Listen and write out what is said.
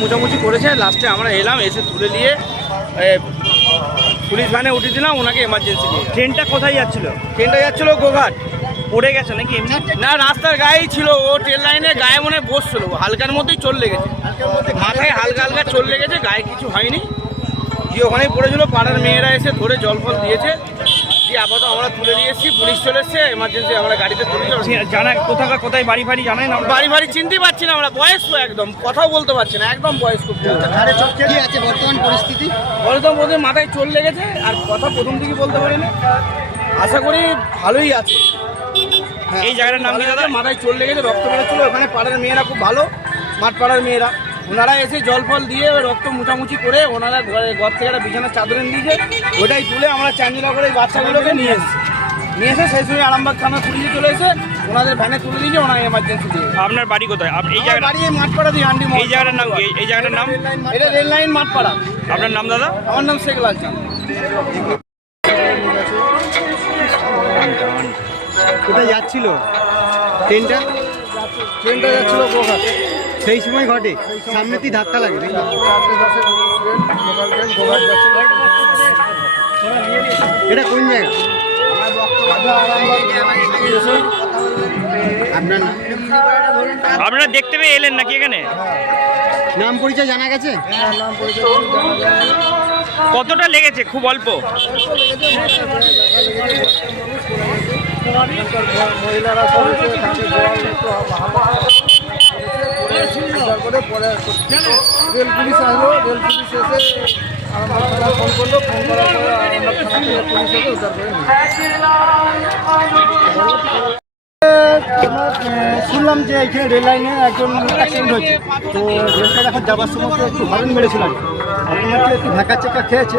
মোচামুচি করেছে। লাস্টে আমরা এলাম এসে তুলে নিয়ে পুলিশ ভ্যানে উঠে দিলাম ওনাকে এমার্জেন্সি নিয়ে। ট্রেনটা কোথায় যাচ্ছিল? ট্রেনটা যাচ্ছিল গোঘাট। পড়ে গেছে নাকি এমনি? না রাস্তার গায়েই ছিল ও ট্রেন লাইনে গায়ে মনে বসছিল হালকার মধ্যেই চল লেগেছে মাথায় হালকা হালকা চল লেগেছে গায়ে কিছু হয়নি। দিয়ে ওখানেই পড়েছিল পাড়ার মেয়েরা এসে ধরে জল ফল দিয়েছে। দিয়ে আপাতত আমরা তুলে নিয়ে এসেছি পুলিশ চলে এসছে এমার্জেন্সি আমরা গাড়িতে তুলে জানা কোথাকার কোথায় বাড়ি ফাড়ি জানেন আমরা? বাড়ি বাড়ি চিনতেই পারছি না আমরা বয়স্ক একদম কথাও বলতে পারছি না একদম বয়স্ক কি আছে বর্তমান পরিস্থিতি? বলতো ওদের মাথায় চল লেগেছে আর কথা প্রথম থেকে বলতে পারিনি। আশা করি ভালোই আছে। এই জায়গাটার নাম কি দাদা? মাথায় চল লেগেছে রক্ত বেরোচ্ছিল ওখানে পাড়ার মেয়েরা খুব ভালো মাঠ পাড়ার মেয়েরা। ওনারা এসে জল ফল দিয়ে ওই রক্ত মুছামুছি করে ওনারা ঘরে ঘর থেকে একটা বিছানার চাদর এনে দিয়েছে ওটাই তুলে আমরা চাঞ্জিলা করে এই বাচ্চাগুলোকে নিয়ে এসেছি। নিয়ে এসে সেই সময় আরামবাগ থানা পুলিশে চলে এসে ওনাদের ভ্যানে তুলে দিয়েছে ওনারা এমার্জেন্সি দিয়ে। আপনার বাড়ি কোথায়? আপ- এই জায়গাটা বাড়ি মাঠপাড়া দিয়ে আন্ডি এই জায়গাটার নাম কি? এই জায়গাটার নাম? এটা রেল লাইন মাঠপাড়া। আপনার নাম দাদা? আমার নাম শেখ লাল চাঁদ। কোথায় যাচ্ছিল? ট্রেনটা? ট্রেনটা যাচ্ছিল গোঘাট। সেই সময় ঘটে। সামনে দিয়ে ধাক্কা লাগে? এটা কোন জায়গা? আপনার নাম? আপনারা দেখতে পেয়ে এলেন নাকি এখানে? নাম পরিচয় জানা গেছে? কতটা লেগেছে? খুব অল্প। মহিলারা তারপরে পরে রেল আসলো রেল পুলিশ এসে ফোন করল ফোন করার পরে শুনলাম যে এখানে রেল লাইনে একজন অ্যাক্সিডেন্ট হয়েছে। তো রেলটা এখন যাবার সময় একটু হরেন মেরেছিল আর হরেন একটু ঢাকা চেক্কা খেয়েছে।